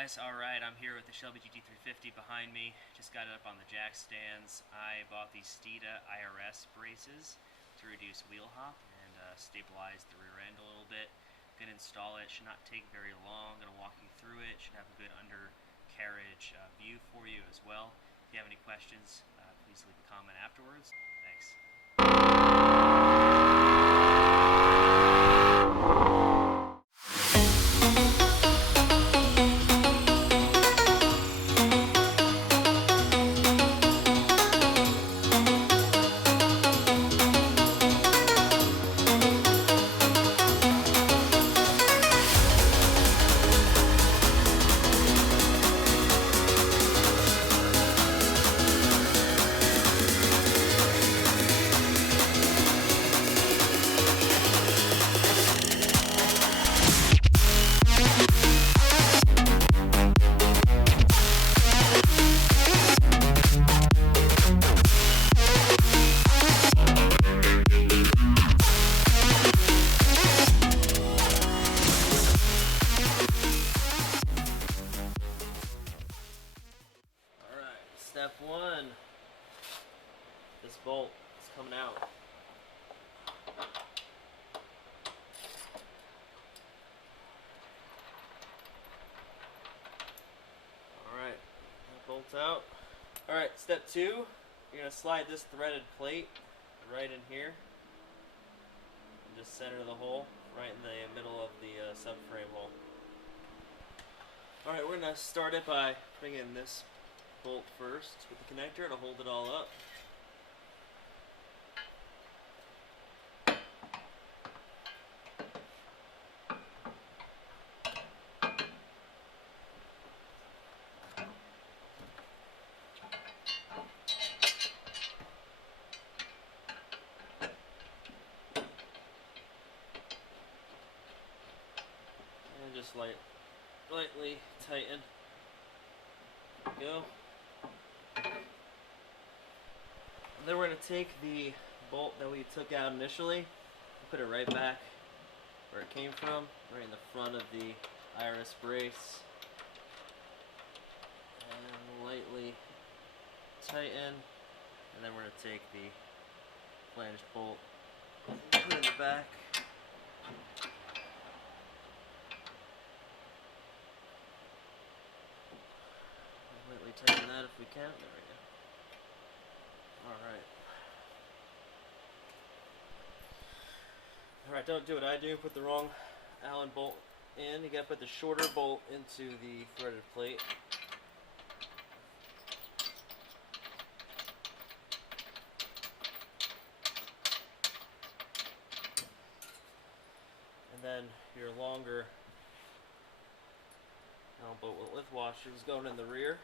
guys, alright, I'm here with the Shelby GT350 behind me. Just got it up on the jack stands. I bought these Steeda IRS braces to reduce wheel hop and stabilize the rear end a little bit. Gonna install it, should not take very long. Gonna walk you through it, should have a good undercarriage view for you as well. If you have any questions, please leave a comment afterwards. Thanks. Step one, this bolt is coming out. Alright, that bolt's out. Alright, step two, you're going to slide this threaded plate right in here. And just center the hole, right in the middle of the subframe hole. Alright, we're going to start it by putting in this bolt first with the connector to hold it all up. And just lightly tighten. There we go. Then we're going to take the bolt that we took out initially and put it right back where it came from, right in the front of the IRS brace. And lightly tighten. And then we're going to take the flanged bolt and put it in the back. Lightly tighten that if we can. There we go. Alright, don't do what I do, put the wrong Allen bolt in. You gotta put the shorter bolt into the threaded plate. And then your longer Allen bolt with washers going in the rear.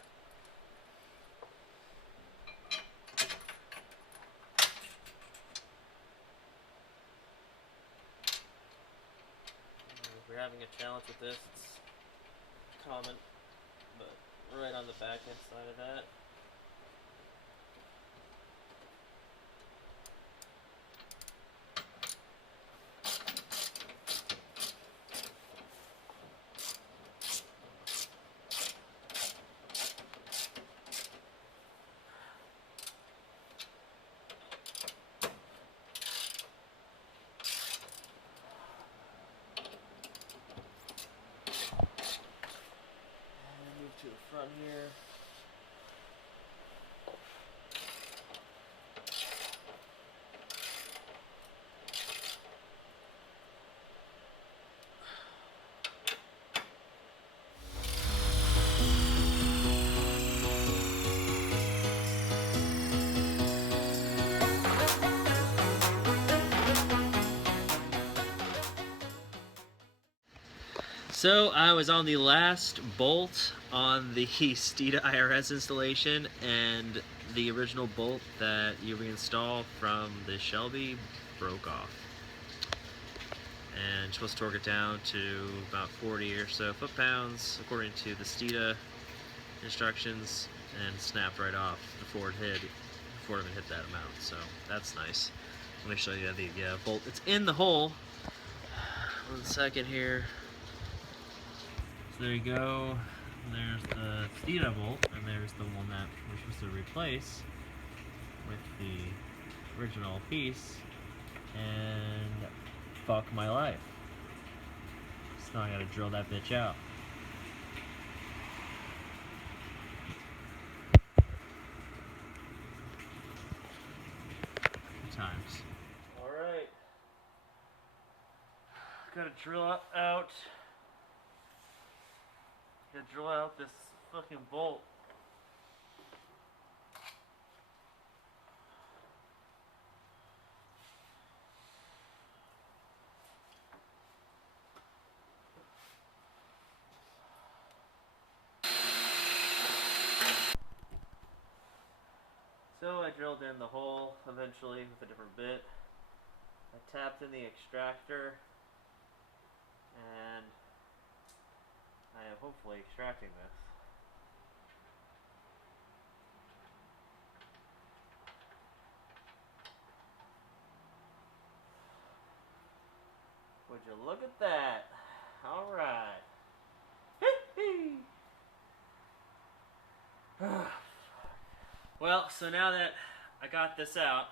If you're having a challenge with this, it's common, but right on the back end side of that. To the front here. So I was on the last bolt on the Steeda IRS installation, and the original bolt that you reinstall from the Shelby broke off. And you're supposed to torque it down to about 40 or so foot-pounds according to the Steeda instructions, and snapped right off before it even hit that amount. So that's nice. Let me show you the bolt. It's in the hole. 1 second here. So there you go. there's the Steeda bolt, and there's the one that we're supposed to replace with the original piece, and fuck my life. So now I gotta drill that bitch out. Times. Alright. Gotta drill out this fucking bolt. So I drilled in the hole eventually with a different bit. I tapped in the extractor, and I am hopefully extracting this. Would you look at that? Alright. Well, so now that I got this out,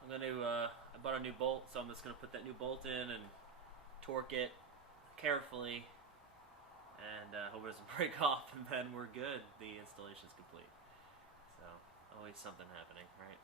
I'm going to, I bought a new bolt, so I'm just going to put that new bolt in and torque it carefully, and hope it doesn't break off, and then we're good. The installation's complete. So, always something happening, right?